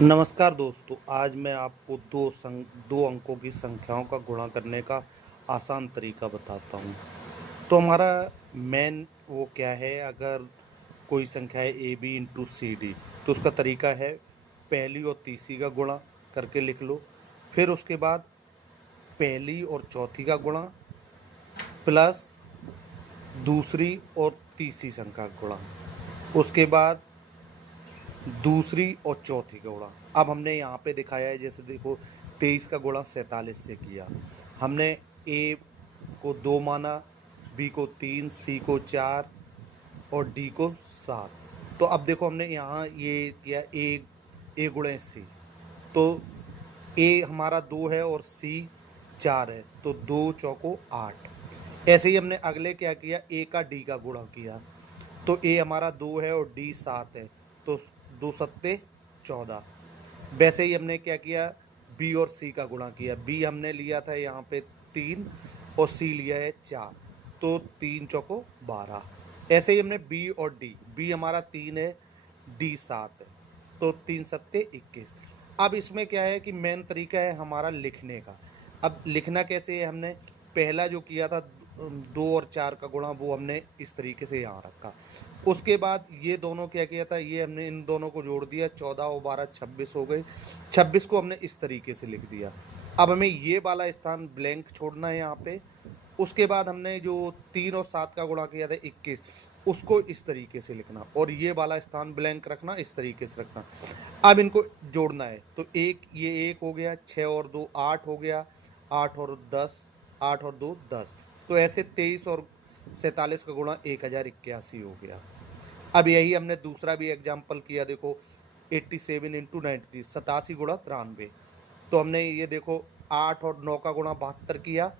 नमस्कार दोस्तों, आज मैं आपको दो अंकों की संख्याओं का गुणा करने का आसान तरीका बताता हूँ। तो हमारा मेन वो क्या है, अगर कोई संख्या है A B into C D, तो उसका तरीका है पहली और तीसरी का गुणा करके लिख लो। फिर उसके बाद पहली और चौथी का गुणा प्लस दूसरी और तीसरी संख्या का गुणा, उसके बाद दूसरी और चौथी का गुणा। अब हमने यहाँ पे दिखाया है, जैसे देखो 23 का गुणा 47 से किया। हमने ए को 2 माना, बी को 3, सी को 4 और डी को 7। तो अब देखो हमने यहाँ ये किया ए गुणे सी, तो ए हमारा 2 है और सी 4 है, तो 2 चौको 8। ऐसे ही हमने अगले क्या किया, ए का डी का गुणा किया, तो ए हमारा 2 है और डी 7 है, तो 2 सत्ते 14। वैसे ही हमने क्या किया, बी और सी का गुणा किया। बी हमने लिया था यहाँ पे 3 और सी लिया है 4, तो 3 चौको 12। ऐसे ही हमने बी और डी, बी हमारा 3 है, डी 7 है, तो 3 सत्ते 21। अब इसमें क्या है कि मेन तरीका है हमारा लिखने का। अब लिखना कैसे है, हमने पहला जो किया था 2 और 4 का गुणा, वो हमने इस तरीके से यहाँ रखा। उसके बाद ये दोनों क्या किया था, ये हमने इन दोनों को जोड़ दिया, 14 और 12 26 हो गए। 26 को हमने इस तरीके से लिख दिया। अब हमें ये वाला स्थान ब्लैंक छोड़ना है यहाँ पे। उसके बाद हमने जो 3 और 7 का गुणा किया था 21, उसको इस तरीके से लिखना, और ये वाला स्थान ब्लैंक रखना, इस तरीके से रखना। अब इनको जोड़ना है, तो एक ये एक हो गया, 6 और 2 8 हो गया, 8 और 10, 8 और 2 10। तो ऐसे 23 और 47 का गुणा 1081 हो गया। अब यही हमने दूसरा भी एग्जाम्पल किया, देखो 87 इंटू 93, 87 गुणा 93। तो हमने ये देखो 8 और 9 का गुणा 72 किया,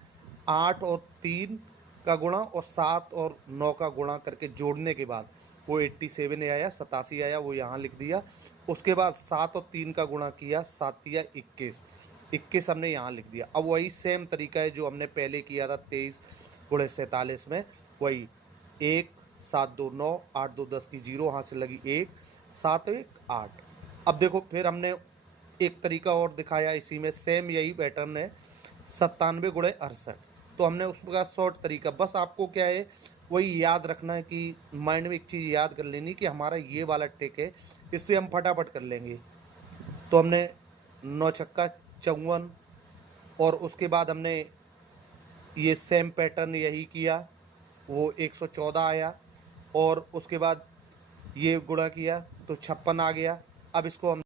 8 और 3 का गुणा और 7 और 9 का गुणा करके जोड़ने के बाद वो 87 आया, 87 आया, वो यहाँ लिख दिया। उसके बाद 7 और 3 का गुणा किया, 7 या 21, 21 हमने यहाँ लिख दिया। अब वही सेम तरीका है जो हमने पहले किया था 23 गुणे 47 में, वही 1 7 2 9, 8 2 10 की 0, यहाँ से लगी 1, 7 1 8। अब देखो फिर हमने एक तरीका और दिखाया इसी में, सेम यही पैटर्न है, 97 गुणे 68। तो हमने उसका शॉर्ट तरीका, बस आपको क्या है वही याद रखना है कि माइंड में एक चीज़ याद कर लेनी कि हमारा ये वाला ट्रिक है, इससे हम फटाफट कर लेंगे। तो हमने 9 छक्का 54, और उसके बाद हमने ये सेम पैटर्न यही किया, वो 114 आया, और उसके बाद ये गुणा किया तो 56 आ गया। अब इसको हम